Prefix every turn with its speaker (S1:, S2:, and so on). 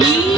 S1: be